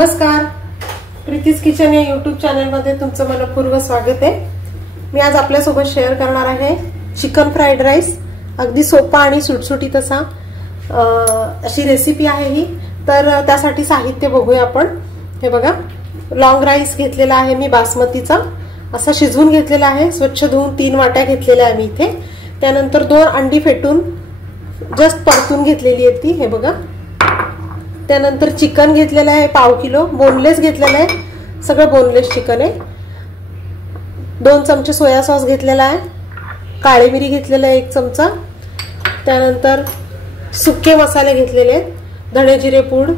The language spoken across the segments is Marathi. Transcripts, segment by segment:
नमस्कार, प्रीतीज किचन या यूट्यूब चॅनलमध्ये तुमचं मनपूर्वक स्वागत आहे। मी आज आपल्यासोबत शेअर करणार आहे चिकन फ्राइड राईस। अगदी सोपा आणि सुटसुटीत अशी रेसिपी आहे ही। तर त्यासाठी साहित्य बघूया आपण। हे बघा, लॉंग राईस घेतलेला आहे मी बासमतीचा, असा शिजवून घेतलेला आहे, स्वच्छ धुवून 3 वाट्या घेतलेल्या आहे मी इथे। त्यानंतर 2 अंडी फेटून जस्ट परतून घेतलेली आहे ती, हे बघा। त्यानंतर चिकन घेतलेलं आहे पाव किलो, बोनलेस घेतलेलं आहे, सगळं बोनलेस चिकन आहे। 2 चमचे सोया सॉस घेतलेला आहे, काळी मिरी घेतलेला आहे 1 चमचा। त्यानंतर सुके मसाले घेतलेले आहेत, धणे जिरे पूड,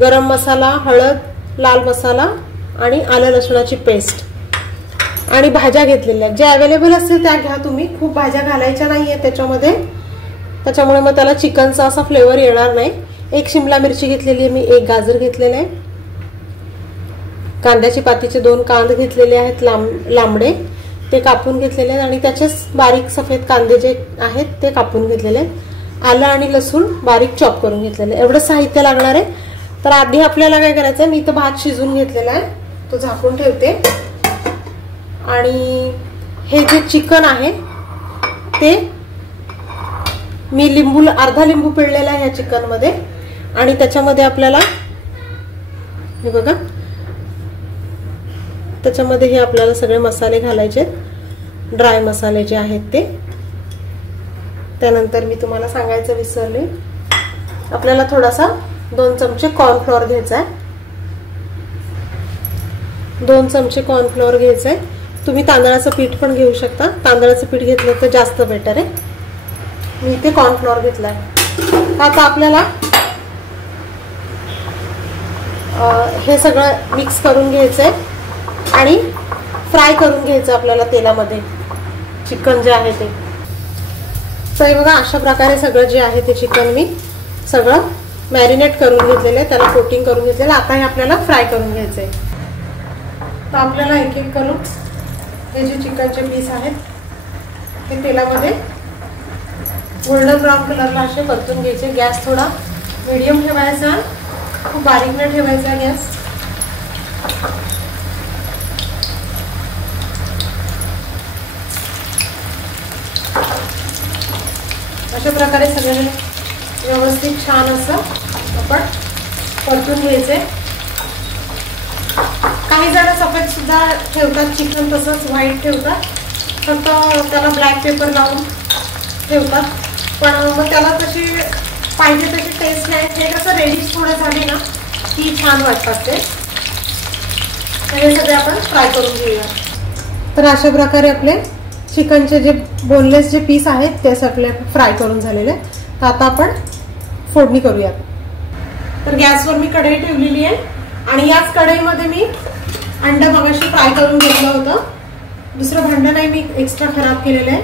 गरम मसाला, हळद, लाल मसाला आणि आलं लसणाची पेस्ट आणि भाज्या घेतलेल्या जे अवेलेबल असतील त्या घ्या तुम्ही। खूप भाज्या घालायच्या नाहीये त्याच्यामध्ये, त्याच्यामुळे मग त्याला चिकनचा असा फ्लेवर येणार नाही। 1 शिमला मिरची घेतलेली आहे मी, 1 गाजर घेतलेले आहे, कांद्याची पातीचे 2 कांदे घेतलेले आहेत लांबडे, ते कापून घेतलेले आहेत आणि त्याचेच बारीक सफेद कांदे जे आहेत ते कापून घेतलेले आहेत। आलं आणि लसूण बारीक चॉप करून घेतलेले, एवढं साहित्य लागणार आहे। तर आधी आपल्याला काय करायचं आहे, मी इथं भात शिजवून घेतलेला आहे, तो झाकून ठेवते। आणि हे जे चिकन आहे ते मी अर्धा लिंबू पिळलेला आहे या चिकन मध्ये। आणि त्याच्यामध्ये आपल्याला हे बघा, त्याच्यामध्ये हे आपल्याला सगळे मसाले घालायचे, ड्राय मसाले जे आहेत ते। त्यानंतर मी तुम्हाला सांगायचं विसरले, आपल्याला थोडासा 2 चमचे कॉर्नफ्लोअर घ्यायचा आहे, 2 चमचे कॉर्नफ्लोअर घ्यायचं आहे। तुम्ही तांदळाचं पीठ पण घेऊ शकता, तांदळाचं पीठ घेतलं तर जास्त बेटर आहे। मी इथे कॉर्नफ्लोअर घेतला आहे। आता आपल्याला हे सगळं मिक्स करून घ्यायचंय आणि फ्राय करून घ्यायचं आपल्याला तेलामध्ये चिकन जे आहे ते। तर बघा, अशा प्रकारे सगळं जे आहे ते चिकन मी सगळं मॅरिनेट करून घेतलेलं आहे, त्याला कोटिंग करून घेतलेलं। आता हे आपल्याला फ्राय करून घ्यायचंय। तर आपल्याला एक एक करून हे जे चिकनचे पीस आहेत हे तेलामध्ये गोल्डन ब्राउन कलरला असे परतून घ्यायचे। गॅस थोडा मीडियम ठेवायचा, खूप बारीक नाही ठेवायचा गॅस। अशा प्रकारे सगळे व्यवस्थित छान असं आपण परतून घ्यायचे। काही जण सफेद सुद्धा ठेवतात चिकन, तसंच व्हाईट ठेवतात, फक्त त्याला ब्लॅक पेपर लावून ठेवतात, पण मग त्याला तशी पाहिजे तशी टेस्ट नाही। हे कसं रेडिश थोडं झाली ना की छान वाटतात ते। हे सगळे आपण फ्राय करून घेऊया। तर अशा प्रकारे आपले चिकनचे जे बोनलेस जे पीस आहेत ते सगळे फ्राय करून झालेले। तर आता आपण फोडणी करूयात। तर गॅसवर मी कढई ठेवलेली आहे आणि याच कढईमध्ये मी अंडा मगाशी फ्राय करून घेतलं होतं, दुसरं भांडं नाही मी एक्स्ट्रा खराब केलेलं आहे।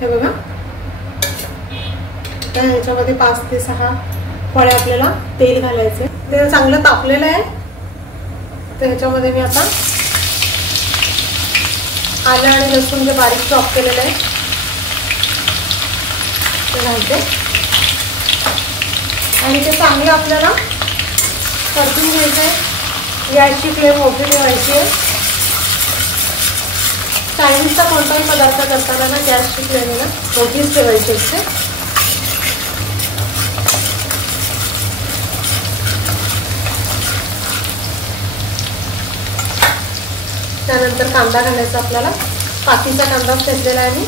हे बघा, तर ह्याच्यामध्ये 5 ते 6 फळे आपल्याला तेल घालायचे। तेल चांगलं तापलेलं आहे, तर ह्याच्यामध्ये मी आता आलं आणि लसूण जे बारीक चॉप केलेलं आहे ते घालते आणि ते चांगलं आपल्याला परतून घ्यायचं आहे। गॅसची फ्लेम मोठी ठेवायची आहे। चायनीजचा कोणताही पदार्थ करताना ना गॅसची फ्लेम ना मोठीच ठेवायची असते। त्यानंतर कांदा घालायचा आपल्याला, पातीचा कांदाच घेतलेला आहे मी,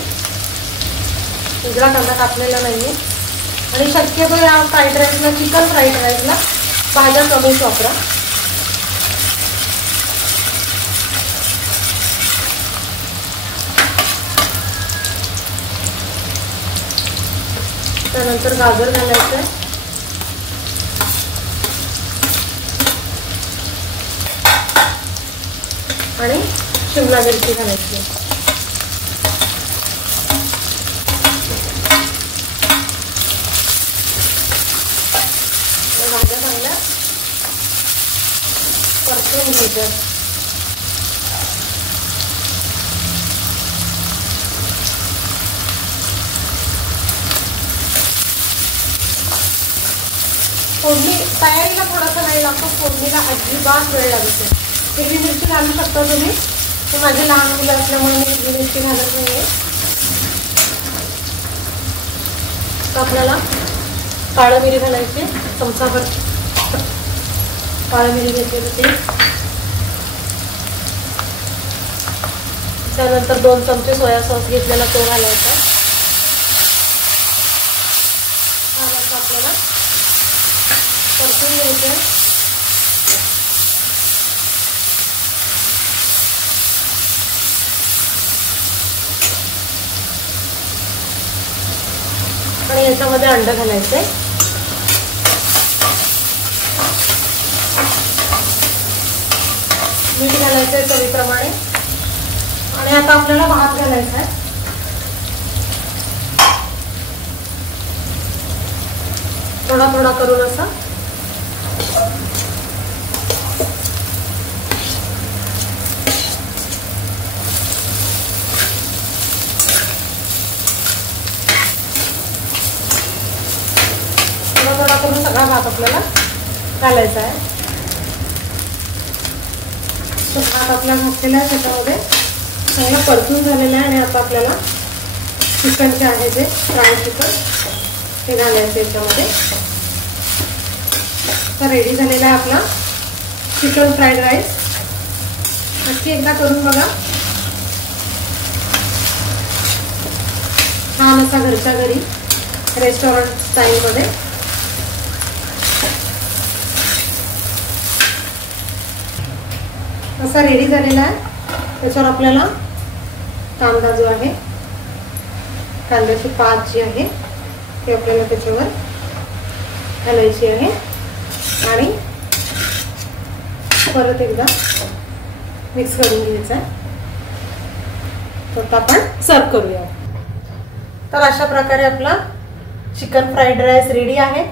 वेगळा कांदा कापलेला नाहीये। आणि शक्यतो या फ्राईड राईसला, चिकन फ्राईड राईसला भाज्या कमीच वापरा। त्यानंतर गाजर घालायचं आहे आणि शिमला मिरची घालायची आहे। भाज्या चांगल्या परतून घ्यायच्या। फोडणी तयारीला थोडासा वेळ लागतो, फोडणीला अजिबात वेळ लागत नाही. हिरवी मिरची घालू शकता तुम्ही, ते माझे लहान मुलं असल्यामुळे मी हिरवी मिरची घालत नाहीये. तर आपल्याला काळं मिरी घालायची, चमचाभर काळं मिरी घेतली होती. त्यानंतर 2 चमचे सोया सॉस घेतलेला तो घालायचा. आपल्याला परतून घ्यायचं. आणि याच्यामध्ये अंड घालायचे. मीठ घालायचंय चवीप्रमाणे. आणि आता आपल्याला भात घालायचा आहे. थोडा थोडा करून असा. थोडा थोडा करून सगळा भात आपल्याला घालायचा आहे. तो भात आपला घातलेला आहे, त्याच्यामध्ये चांगला परतून झालेला आहे. आणि आता आपल्याला चिकन जे आहे ते फ्राय चिकन ते घालायचं याच्यामध्ये. तर रेडी झालेला आहे आपला चिकन फ्राईड राईस. नक्की एकदा करून बघा. छान असा घरच्या घरी रेस्टॉरंट स्टाईलमध्ये. असा रेडी झालेला आहे. त्याच्यावर आपल्याला कांदा जो आहे, कांद्याची पात जी आहे ती आपल्याला त्याच्यावर घालायची आहे. आणि परत एकदा मिक्स करून घ्यायचं आहे. तर आपण सर्व करूया. तर अशा प्रकारे आपला चिकन फ्राईड राईस रेडी आहे.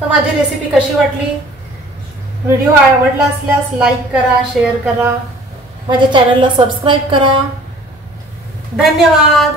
तर माझी रेसिपी कशी वाटली? व्हिडिओ आवडला असल्यास लाईक करा, शेअर करा, माझ्या चॅनलला सबस्क्राईब करा. धन्यवाद.